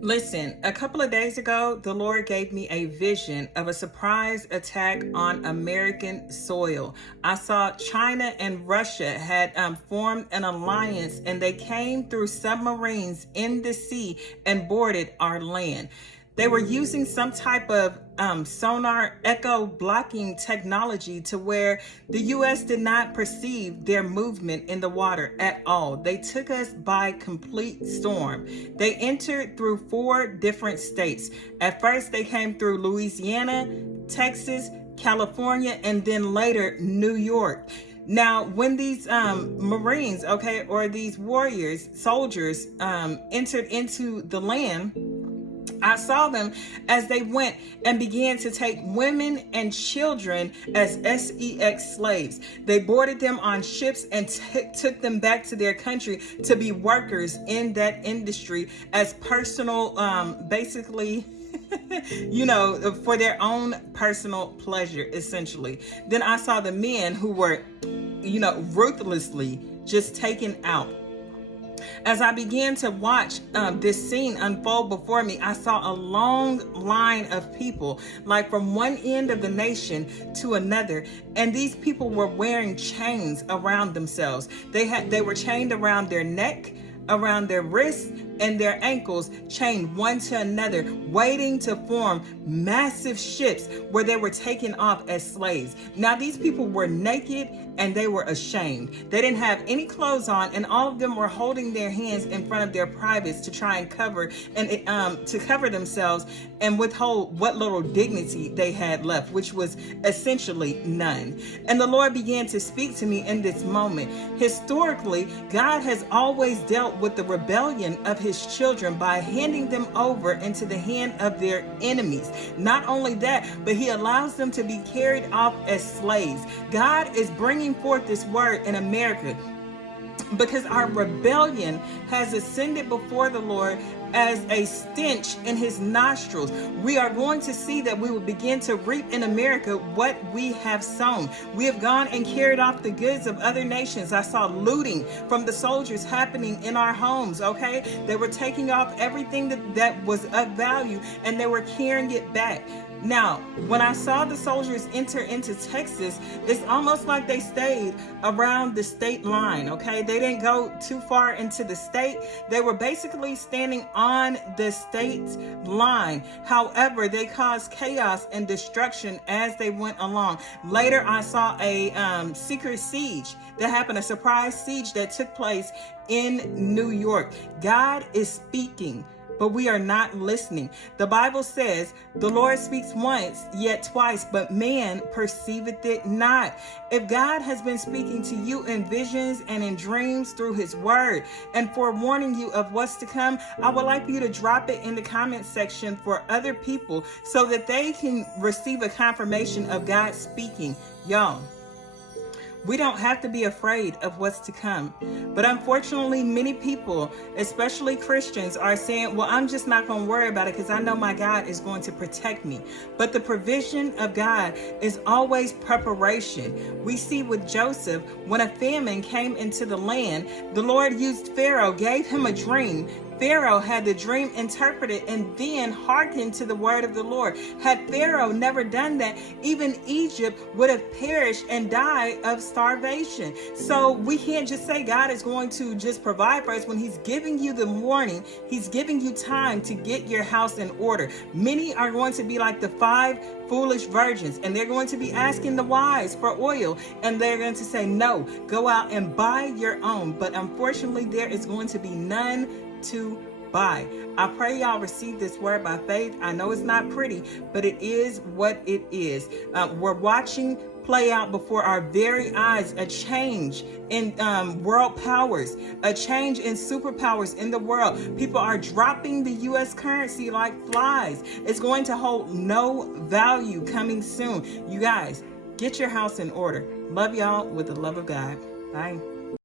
Listen, a couple of days ago, the Lord gave me a vision of a surprise attack on American soil. I saw China and Russia had formed an alliance, and they came through submarines in the sea and boarded our land. They were using some type of sonar echo blocking technology to where the U.S. did not perceive their movement in the water at all. They took us by complete storm. They entered through 4 different states. At first, they came through Louisiana, Texas, California, and then later New York. Now, when these Marines, or these warriors, soldiers, entered into the land, I saw them as they went and began to take women and children as sex slaves. They boarded them on ships and took them back to their country to be workers in that industry as personal, basically, for their own personal pleasure, essentially. Then I saw the men who were, ruthlessly just taken out. As I began to watch this scene unfold before me, I saw a long line of people, like from one end of the nation to another. And these people were wearing chains around themselves. They were chained around their neck, around their wrists, and their ankles, chained one to another, waiting to form massive ships where they were taken off as slaves. Now, these people were naked and they were ashamed. They didn't have any clothes on, and all of them were holding their hands in front of their privates to try and cover themselves and withhold what little dignity they had left, which was essentially none. And the Lord began to speak to me in this moment. Historically, God has always dealt with the rebellion of his children by handing them over into the hand of their enemies. Not only that, but he allows them to be carried off as slaves. God is bringing forth this word in America because our rebellion has ascended before the Lord as a stench in his nostrils. We are going to see that we will begin to reap in America what we have sown. We have gone and carried off the goods of other nations. I saw looting from the soldiers happening in our homes, They were taking off everything that was of value, and they were carrying it back. Now, when I saw the soldiers enter into Texas, it's almost like they stayed around the state line, They didn't go too far into the state. They were basically standing on the state line. However, they caused chaos and destruction as they went along. Later, I saw a secret siege that happened, a surprise siege that took place in New York. God is speaking, but we are not listening. The Bible says, the Lord speaks once, yet twice, but man perceiveth it not. If God has been speaking to you in visions and in dreams through his word and forewarning you of what's to come, I would like for you to drop it in the comment section for other people so that they can receive a confirmation of God speaking. Y'all, we don't have to be afraid of what's to come. But unfortunately, many people, especially Christians, are saying, well, I'm just not going to worry about it because I know my God is going to protect me. But the provision of God is always preparation. We see with Joseph, when a famine came into the land, the Lord used Pharaoh, gave him a dream. Pharaoh had the dream interpreted and then hearkened to the word of the Lord. Had Pharaoh never done that, even Egypt would have perished and died of starvation. So we can't just say God is going to just provide for us when he's giving you the warning. He's giving you time to get your house in order. Many are going to be like the 5 foolish virgins, and they're going to be asking the wise for oil, and they're going to say, no, go out and buy your own. But unfortunately, there is going to be none to buy. I pray y'all receive this word by faith. I know it's not pretty, but it is what it is. We're watching play out before our very eyes a change in world powers, a change in superpowers in the world. People are dropping the U.S. currency like flies. It's going to hold no value coming soon. You guys, get your house in order. Love y'all with the love of God. Bye.